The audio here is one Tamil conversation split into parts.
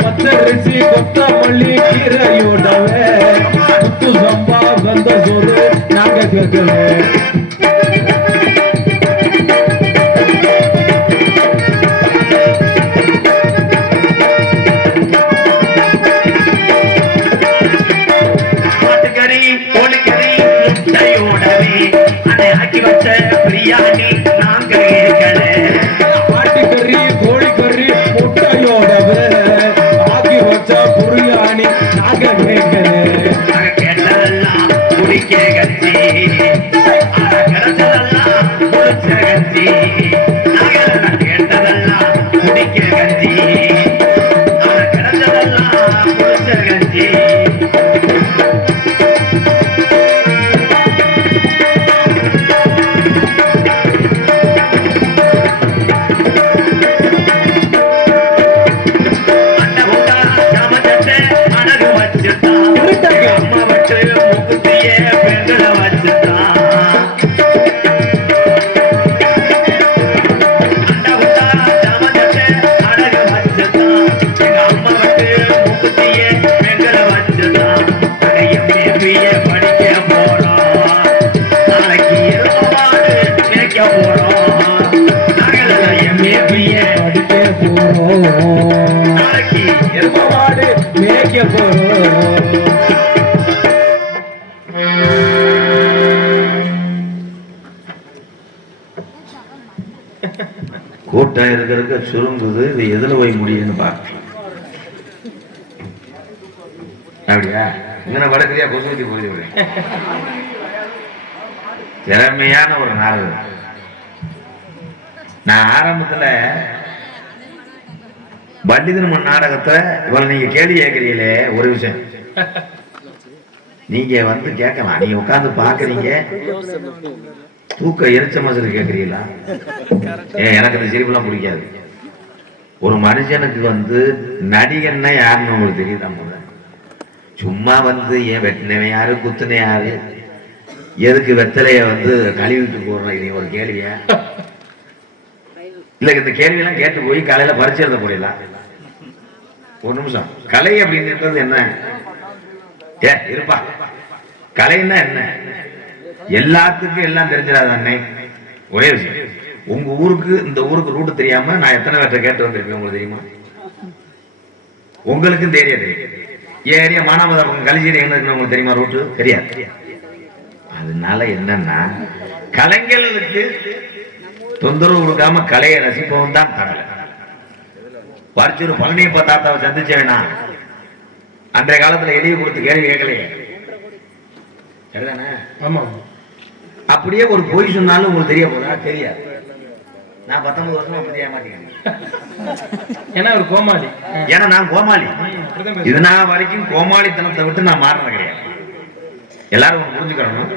பச்சரிசி கொத்தமல்லி கீரையோடவே முத்து சம்பா வந்த சோறு நாங்க கேட்கவே பிரியாணி நாங்க ஆட்டுக்கறி கோழிக்கறி முட்டையோடவே ஆக்கி வச்ச பிரியாணி நாங்க கேட்டதெல்லாம் குடிக்க கட்சி கிடைச்சதெல்லாம் குடிச்ச கட்சி கேட்டதெல்லாம் குடிக்க கட்சி கிடைச்சதெல்லாம் குடிச்ச கட்சி கூட்டம் இருக்கிறதுக்கு சுருங்குது. இது எதுல போய் முடியும்னு பார்க்கலாம். அப்படியா இங்க வடக்கிறியா கொசுவத்தி போய் திறமையான ஒரு நாடகம். நான் ஆரம்பத்துல பண்டிதன் நாடகத்துல இவளை நீங்க கேள்வி கேட்கறீங்களே ஒரு விஷயம் நீங்க வந்து கேட்கலாம். நீங்க உட்காந்து பாக்குறீங்க தூக்க எரிச்ச மாதிரி கேட்கறீங்களா? எனக்கு அந்த சிரிப்புலாம் பிடிக்காது. ஒரு மனுஷனுக்கு வந்து நடிகன்னா யாருன்னு உங்களுக்கு தெரியுதா? சும்மா வந்து ஏன் வெட்டினவன் யாரு குத்துன யாரு எதுக்கு வெத்தலைய வந்து கழுவிட்டு போடுறோம் இது ஒரு கேள்வியா? இல்ல இந்த கேள்வி எல்லாம் கேட்டு போய் காலையில பரிச்சு எழுத போடலாம். ஒரு நிமிஷம் கலை அப்படின்றது என்ன? இருப்பா கலைன்னா என்ன? எல்லாத்துக்கும் எல்லாம் தெரிஞ்சிடாத அண்ணே. ஒரே விஷயம் உங்க ஊருக்கு இந்த ஊருக்கு ரூட்டு தெரியாம நான் எத்தனை பேர்ட்ட கேட்டு வந்திருப்பேன் உங்களுக்கு தெரியுமா? உங்களுக்கும் தெரியாது. ஏரியா மானாமதுரம் கலிஜீரி எங்க இருக்கு உங்களுக்கு தெரியுமா? ரூட்டு தெரியாது. அதனால என்னன்னா கலைஞர்களுக்கு தொந்தரவு கொடுக்காம கலையை ரசிப்பவன் தான் கடலை. பரிச்சூர் பழனியப்ப தாத்தாவை சந்திச்சேனா அன்றைய காலத்துல எழுதி கொடுத்து கேள்வி கேட்கலையே. அப்படியே ஒரு பொய் சொன்னாலும் உங்களுக்கு தெரிய போதா? தெரியாது. நான் 19 வருஷமா அப்படி ஏமாட்டேன். ஏன்னா ஒரு கோமாளி. ஏன்னா நான் கோமாளி. இது நான் வரைக்கும் கோமாளித்தனத்தை விட்டு நான் மாறினது கிடையாது. எல்லாரும் புரிஞ்சுக்கணும்.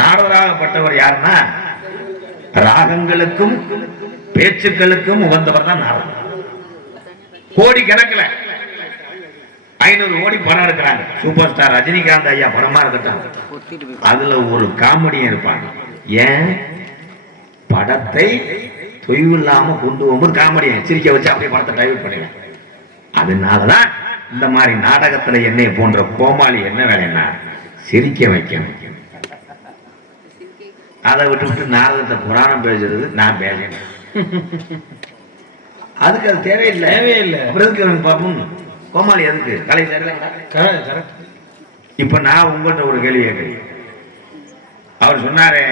நாடகராகப்பட்டவர் யாருன்னா ராகங்களுக்கும் பேச்சுக்களுக்கும் உகந்தவர் தான் நாடகம். கோடி கணக்கில் 500 கோடி படம் எடுக்கிறாங்க. சூப்பர் ஸ்டார் ரஜினிகாந்த் ஐயா படமா இருக்கட்டும், அதுல ஒரு காமெடியும் இருப்பாங்க. ஏன் படத்தை தொய்வு இல்லாம கொண்டு போகும்போது காமெடியை சிரிக்க வச்சு அப்படியே படத்தை டைவர்ட் பண்ணிடுவேன். அதனாலதான் இந்த மாதிரி நாடகத்துல என்னை போன்ற கோமாளி என்ன வேலைன்னா சிரிக்க வைக்கணும். அதை விட்டு நாடகத்தை புராணம் பேசுறது நான் பேசுறேன். அதுக்கு அது தேவையில்லை. அப்புறம் பார்ப்போம் கோமாளி எதுக்கு கலை தெரியல. இப்ப நான் உங்கள்கிட்ட ஒரு கேள்வி கேட்கிறேன். அவர் சொன்னாரே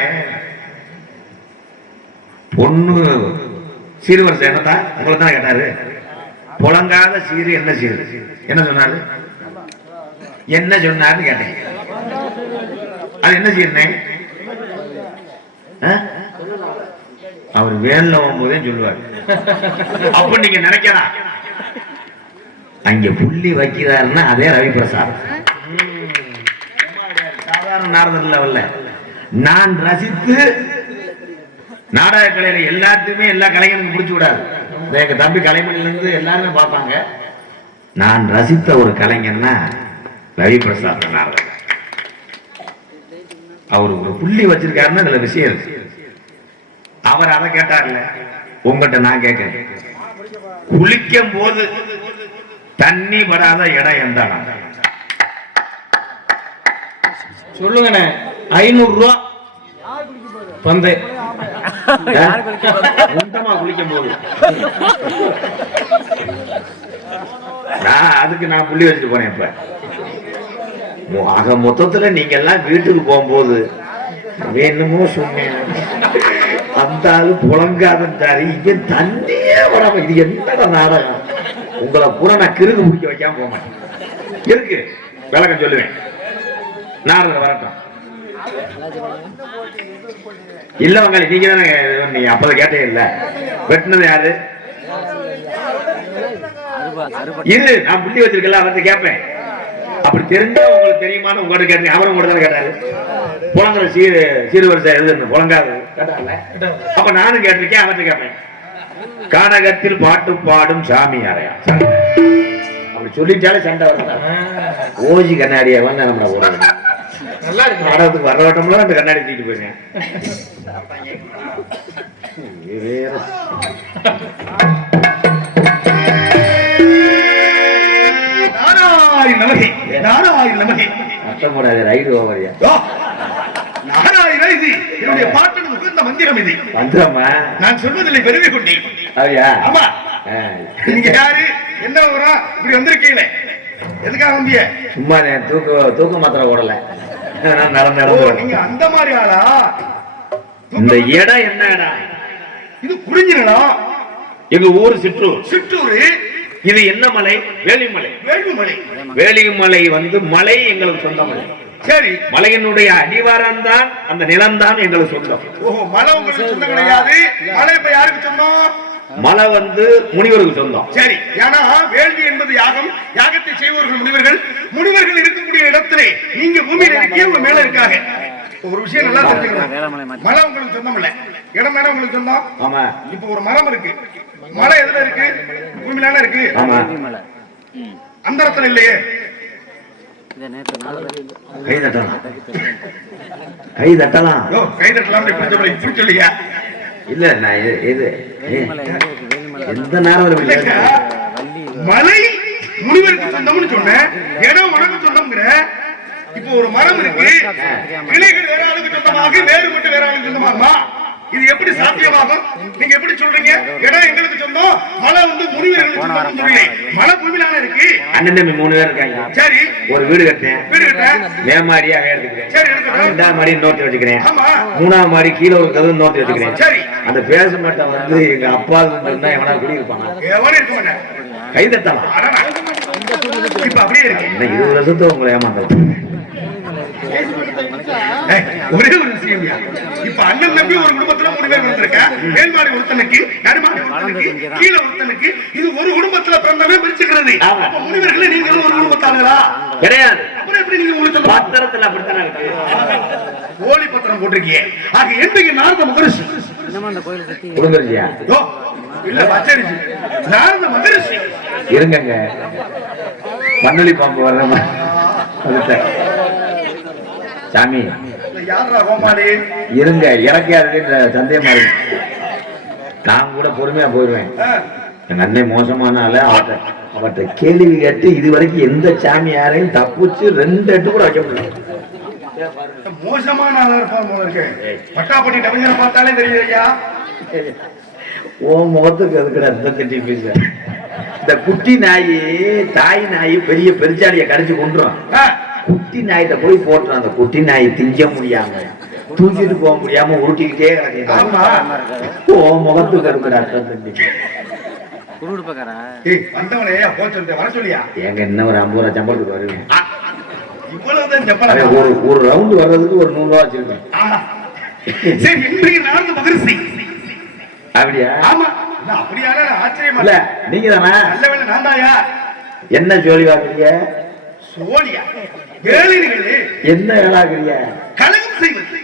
பொண்ணு சீர்வரிசை என்னத்தா உங்களை தானே கேட்டாரு. புழங்காத சீரு என்ன சீரு என்ன சொன்னாரு? என்ன சொன்னாருன்னு கேட்டேன். அது என்ன சீர்னே? அவர் வேலை போதே சொல்லுவார். அப்ப நீங்க நினைக்கலாம் அங்க புள்ளி வைக்கிறாருன்னா அதே ரவி பிரசாத். சாதாரண நாடகம் லெவல்ல நான் ரசித்து நாடக கலையில எல்லாத்தையுமே எல்லா கலைஞருக்கும் பிடிச்சு விடாது. எங்க தம்பி கலைமணில இருந்து எல்லாருமே பார்ப்பாங்க. நான் ரசித்த ஒரு கலைஞர்னா ரவி பிரசாத் நாடகம். அவர் ஒரு புள்ளி வச்சிருக்காருன்னா அதுல விஷயம் இருக்கு. அவர் அதை கேட்டார்ல, உங்ககிட்ட நான் கேட்கிறேன், குளிக்கும் போது தண்ணி படாத இடம் எந்த இடம்? சொல்லுங்கண்ணே. 500 ரூபா பந்தே உண்டமா குளிக்கும் போது. அதுக்கு நான் புள்ளி வச்சுட்டு போனேன். இப்ப ஆக மொத்தத்துல நீங்க எல்லாம் வீட்டுக்கு போகும்போது என்னமோ சொன்னேன், அந்த ஆளு புலங்காதன்றாரு, இங்க தண்ணியே வராம இது என்னடா நாடகம்? உங்களை பூரா நான் கிறுக்கு பிடிக்க வைக்காம போக மாட்டேன். இருக்கு விளக்கம் சொல்லுவேன். நாரத வரட்டும். இல்ல வங்காளி, நீங்க தானே நீ அப்பத கேட்டே இல்ல. வெட்டினது யாரு? இது நான் புள்ளி வச்சிருக்கல, அவர்கிட்ட கேட்பேன். அப்படி தெரிஞ்சா உங்களுக்கு தெரியுமான்னு உங்கள்கிட்ட கேட்டேன். அவரும் கூட தானே கேட்டாரு. புலங்குற சீர்வரிசை எழுதுன்னு புலங்காது கேட்டால. அப்ப நானும் கேட்டிருக்கேன், அவர்கிட்ட கேட்பேன். கானகத்தில் பாட்டு பாடும் சாமி யாரையா? அப்படி சொல்லிட்டாலே சண்டை வரதா? ஓஜி கண்ணாடியா வந்து நம்மள போடுறது. நாடகத்துக்கு வர வட்டம்லாம் அந்த கண்ணாடி தூக்கிட்டு போயிருக்கேன். ரைடு ஓவரியா? என்னுடைய பாட்டனுக்கு உகந்த மந்திரம் இது. மந்திரமா? நான் சொல்வதில்லை, பெருமை கொண்டே. அப்படியா? ஆமா. நீங்க யாரு, என்ன ஊரா, இப்படி வந்திருக்கீங்களே, எதுக்காக வந்தீங்க? சும்மா தூக்க மாத்திரை ஓடல, நடந்து. நீங்க அந்த மாதிரி ஆளா? இந்த இடம் என்ன இடம்? இது குறிஞ்சிடம். எங்க ஊரு சிற்றூர். சிற்றூர். இது என்ன மலை? வேலிமலை. வேலிமலை. வேலிமலை வந்து மலை எங்களுக்கு சொந்த மலை. சரி. மலையினுடைய அடிவாரம் தான், அந்த நிலம் தான் எங்களுக்கு சொந்தம். ஓஹோ, மலை உங்களுக்கு சொந்தம் கிடையாது. மலை இப்ப யாருக்கு சொந்தம்? மலை வந்து முனிவருக்கு சொந்தம். சரி. ஏன்னா வேள்வி என்பது யாகம், யாகத்தை செய்வர்கள் முனிவர்கள். முனிவர்கள் இருக்கக்கூடிய இடத்திலே நீங்க பூமியில இருக்கீங்க, உங்க மேல இருக்காங்க. ஒரு விஷயம் நல்லா தெரிஞ்சுக்கணும். மலை உங்களுக்கு சொந்தம் இல்ல, இடம் தானே உங்களுக்கு சொந்தம். ஆமா. இப்ப ஒரு மரம் இருக்கு, மலை எதுல இருக்கு? பூமியில இருக்கு. அந்த இடத்துல இல்லையே. கை தட்டலாம், கை தட்டலாம். கை தட்டலாம் இப்படி சொல்லியா? இல்ல நான் இது எந்த நேரம் மலை முனிவருக்கு சொந்தம்னு சொன்னேன், இடம் உனக்கு சொந்தம்ங்கிற. இப்போ ஒரு மரம் இருக்கு, கிளைகள் வேற ஆளுக்கு சொந்தமாக, வேறு மட்டும் வேற ஆளுக்கு சொந்தமாகுமா? இது எப்படி சாத்தியமாகும்? நீங்க எப்படி சொல்றீங்க இடம் எங்களுக்கு சொந்தம், மலை வந்து முனிவர்களுக்கு சொந்தம் சொல்றீங்க? மலை பூமியிலான இருக்கு. அண்ணன் தம்பி 3 பேர் இருக்காங்க. சரி. ஒரு வீடு கட்டேன். வீடு கட்டேன். மேமாடியா எடுத்துக்கிறேன். சரி, எடுத்துக்கிறேன். 2ஆம் மாடி நோட்டி வச்சுக்கிறேன். ஆமா. 3ஆம் மாடி கீழே ஒரு கதவு நோட்டி வச்சுக்கிறேன். சரி. அந்த பேசமட்ட வந்து எங்க அப்பா இருந்தா எவனா குடி இருப்பாங்க. எவனே இருக்க மாட்டேன். கை தட்டலாம். இப்ப அப்படியே இருக்கு. 20 வருஷத்துக்கு உங்களை ஏமாந்தேன். ஒரே ஒரு விஷயம், இப்ப அண்ணன் தம்பி ஒரு குடும்பத்துல 3 பேர் வந்திருக்க, மேல்மாடி ஒருத்தனுக்கு, நடுமாடி ஒருத்தனுக்கு, கீழே ஒருத்தனுக்கு, இது ஒரு குடும்பத்துல பிறந்தவே பிரிச்சுக்கிறது. அப்ப முனிவர்களே நீங்க ஒரு குடும்பத்தாளர்களா? கிடையாது. அப்புறம் எப்படி நீங்க உங்களுக்கு பத்திரத்துல அப்படித்தானே இருக்கு. ஓலி பத்திரம் போட்டிருக்கீங்க. ஆக என்னைக்கு நாரத மகரிஷி கொடுங்கறியா? இல்ல பச்சரிசி நாரத மகரிஷி இருங்கங்க, மண்ணொலி பாம்பு வர்ற சாமி இருங்க, இறக்கி அதுல சந்தேகமா இருக்கு. நான் கூட பொறுமையா போயிடுவேன். எங்க அண்ணன் மோசமானால அவர்கிட்ட கேள்வி கேட்டு இதுவரைக்கும் எந்த சாமி யாரையும் தப்புச்சு 2 எட்டு கூட வைக்க முடியல. மோசமான பட்டாப்பட்டி கவிஞரை பார்த்தாலே தெரியுதுயா. ஓ முகத்துக்கு எதுக்குடா இந்த கட்டி பேச? இந்த குட்டி நாயி தாய் நாயி பெரிய பெருச்சாலிய கடிச்சு கொண்டுரும். குட்டி நாயிட்ட போய் போட்டுரும். அந்த குட்டி நாய் திங்க முடியாம, தூக்கிட்டு போக முடியாம உருட்டிக்கிட்டே கிடக்கு. ஓ முகத்துக்கு இருக்குடா தம்பி. எங்க என்ன ஒரு 50 ரூபா சம்பளத்துக்கு வருவேன். ஒரு ரவுண்ட் வர்றதுக்கு ஒரு 100 ரூபா வச்சிருக்கேன். அப்படியா? நீங்க தானே என்ன ஜோலி வாங்குறீங்க? சோழியா என்ன வேலாக்குறீங்க? கலகம் செய்வது.